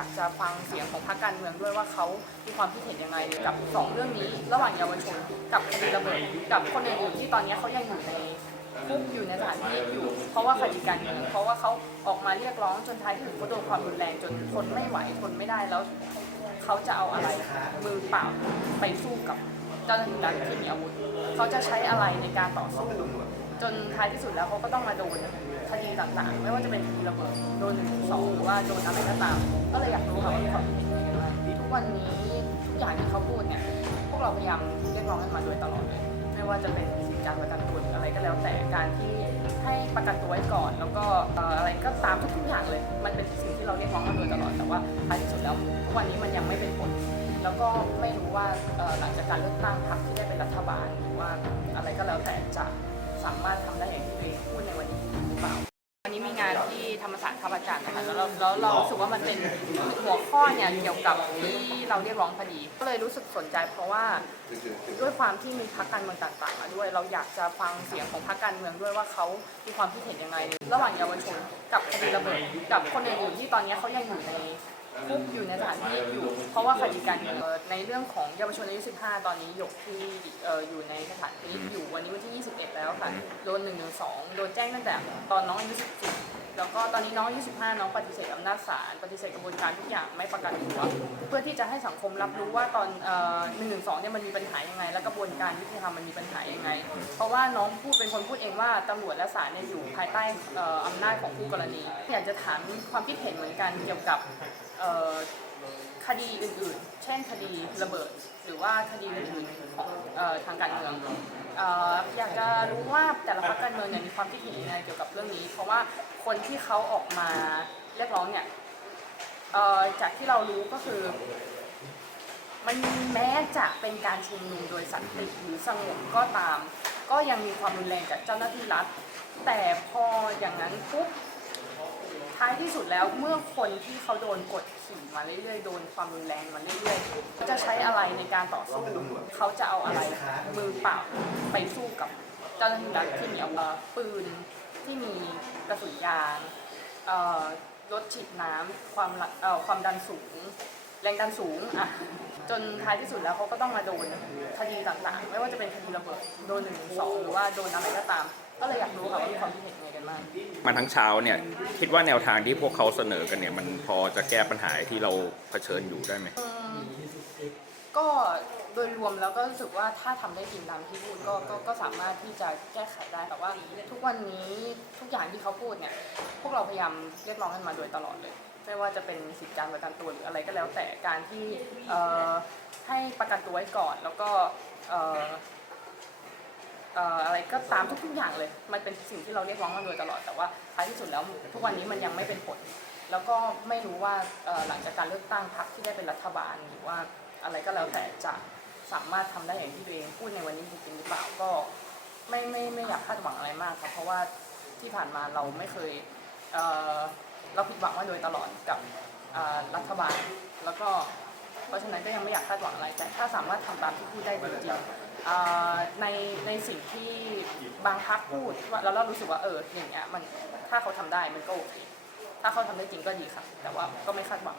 ากจะฟังเสียงของพรรคการเมืองด้วยว่าเขามีความคิดเห็นยังไงกับสองเรื่องนี้ ระหว่างเยาวชนกับคดีระเบิดกับคนอื่นๆที่ตอนนี้เขายังอยู่ในคุกอยู่ในสถานพินิจอยู่ เพราะว่าคดีการเมืองเพราะว่าเขาออกมาเรียกร้องจนท้ายที่สุดเขาโดนความรุนแรงจนทนไม่ไหวทนไม่ได้แล้วเขาจะเอาอะไรมือเปล่าไปสู้กับเจ้าหน้าที่รัฐที่มีอาวุธเขาจะใช้อะไรในการต่อสู้ จนท้ายที่สุดแล้วเขาก็ต้องมาโดนคดีต่างๆ ไม่ว่าจะเป็นคดีระเบิดโดนหนึ่งสองหรือว่าโดนอะไรก็ตาม ก็เลยอยากรู้ค่ะว่ามีความคิดเห็นยังไงบ้างทุกวันนี้ทุกอย่างที่เขาพูดเนี่ยพวกเราพยายามเรียกร้องกันมาโดยตลอดเลยไม่ว่าจะเป็นสิทธิการประกันตัวอะไรก็แล้วแต่การที่ให้ประกันตัวไว้ก่อน แล้วก็อะไรก็ตามทุกๆอย่างเลย มันเป็นสิ่งที่เราเรียกร้องมาโดยตลอดแต่ว่าท้ายที่สุดแล้วทุกวันนี้มันยังไม่เป็นผลแล้วก็ไม่รู้ว่าหลังจากการเลือกตั้งพรรคที่ได้เป็นรัฐบาลหรือว่าอะไรก็แล้วแต่จะ สามารถทำได้อย่างที่ตัวเองพูดในวันนี้หรือเปล่า วันนี้มีงานที่ธรรมศาสตร์ท่าประจันทร์นะคะแล้วเราแล้วเรารู้สึกว่ามันเป็นหัวข้อเนี่ยเกี่ยวกับที่เราเรียกร้องคดี ก็เลยรู้สึกสนใจเพราะว่าด้วยความที่มีพรรคการเมืองต่างๆมาด้วย เราอยากจะฟังเสียงของพรรคการเมืองด้วยว่าเขามีความคิดเห็นยังไง ระหว่างเยาวชนกับคดีระเบิดกับคนอื่นๆที่ตอนนี้เขายังอยู่ใน คุกอยู่ในสถานพินิจอยู่ เพราะว่าคดีการเมืองเอ่อในเรื่องของเยาวชนอายุ15 ตอนนี้หยกที่เอ่ออยู่ในสถานพินิจอยู่วันนี้วันที่ 21 แล้วค่ะ โดน1นึโดนแจ้งตั้งแต่ตอนน้องอายุ14 แล้วก็ตอนนี้น้องอายุ15 น้องปฏิเสธอำนาจศาลปฏิเสธกระบวนการทุกอย่างไม่ประกันตัวเพื่อที่จะให้สังคมรับรู้ว่าตอนหนึ่งหนึ่งสองเนี่ยมันมีปัญหายังไง และกระบวนการยุติธรรมมันมีปัญหายังไง เพราะว่าน้องพูดเป็นคนพูดเองว่าตำรวจและศาลเนี่ยอยู่ภายใต้อำนาจของผู้กรณี อยากจะถามความคิดเห็นเหมือนกันเกี่ยวกับ คดีอื่นๆ เช่นคดีระเบิด หรือว่าคดีอื่นๆของเอ่อทางการเมืองเอ่ออยากจะรู้ว่าแต่ละพรรคการเมืองเนี่ยมีความคิดเห็นยังไงเกี่ยวกับเรื่องนี้ เพราะว่าคนที่เขาออกมาเรียกร้องเนี่ยเอ่อจากที่เรารู้ก็คือ มันแม้จะเป็นการชุมนุมโดยสันติหรือสงบก็ตาม ก็ยังมีความรุนแรงจากเจ้าหน้าที่รัฐ แต่พออย่างนั้นปุ๊บ ท้ายที่สุดแล้วเมื่อคนที่เขาโดนกดขี่มาเรื่อยๆ โดนความรุนแรงมาเรื่อยๆ จะใช้อะไรในการต่อสู้ เขาจะเอาอะไรมือเปล่าไปสู้กับเจ้าหน้าที่รัฐที่มีอาวุธปืนที่มีกระสุนยางเอ่อรถฉีดน้ำความละเอ่อความดันสูง แรงดันสูงอะจนท้ายที่สุดแล้วเขาก็ต้องมาโดนคดีต่างๆ ไม่ว่าจะเป็นคดีระเบิดโดนหนึ่งสองหรือว่าโดนอะไรก็ตาม ก็เลยอยากรู้ค่ะว่ามีความคิดเห็นยังไงกันบ้างมาทั้งเช้าเนี่ยคิดว่าแนวทางที่พวกเขาเสนอกันเนี่ย มันพอจะแก้ปัญหาที่เราเผชิญอยู่ได้ไหมอืมก็โดยรวมแล้วก็รู้สึกว่าถ้าทำได้จริงตามที่พูดก็ก็ก็สามารถที่จะแก้ไขได้แต่ว่าทุกวันนี้ทุกอย่างที่เขาพูดเนี่ยพวกเราพยายามเรียกร้องกันมาโดยตลอดเลย ไม่ว่าจะเป็นสิทธิการประกันตัวหรืออะไรก็แล้วแต่การที่เอ่อให้ประกันตัวไว้ก่อน แล้วก็เอ่อ เอ่ออะไรก็ตามทุกๆอย่างเลย มันเป็นสิ่งที่เราเรียกร้องมาโดยตลอดแต่ว่าท้ายที่สุดแล้วทุกวันนี้มันยังไม่เป็นผล แล้วก็ไม่รู้ว่าเอ่อหลังจากการเลือกตั้งพรรคที่ได้เป็นรัฐบาลหรือว่าอะไรก็แล้วแต่จะสามารถทำได้อย่างที่ตัวเองพูดในวันนี้จริงๆหรือเปล่าก็ไม่ไม่ไม่อยากคาดหวังอะไรมากค่ะเพราะว่าที่ผ่านมาเราไม่เคยเอ่อเราผิดหวังมาโดยตลอดกับเอ่อรัฐบาลแล้วก็ เพราะฉะนั้นก็ยังไม่อยากคาดหวังอะไรแต่ถ้าสามารถทำตามที่พูดได้จริงๆ ในในสิ่งที่บางพักพูดว่าแล้วเรารู้สึกว่าเอออย่างเงี้ยมันถ้าเขาทำได้มันก็โอเคถ้าเขาทำได้จริงก็ดีค่ะ แต่ว่าก็ไม่คาดหวัง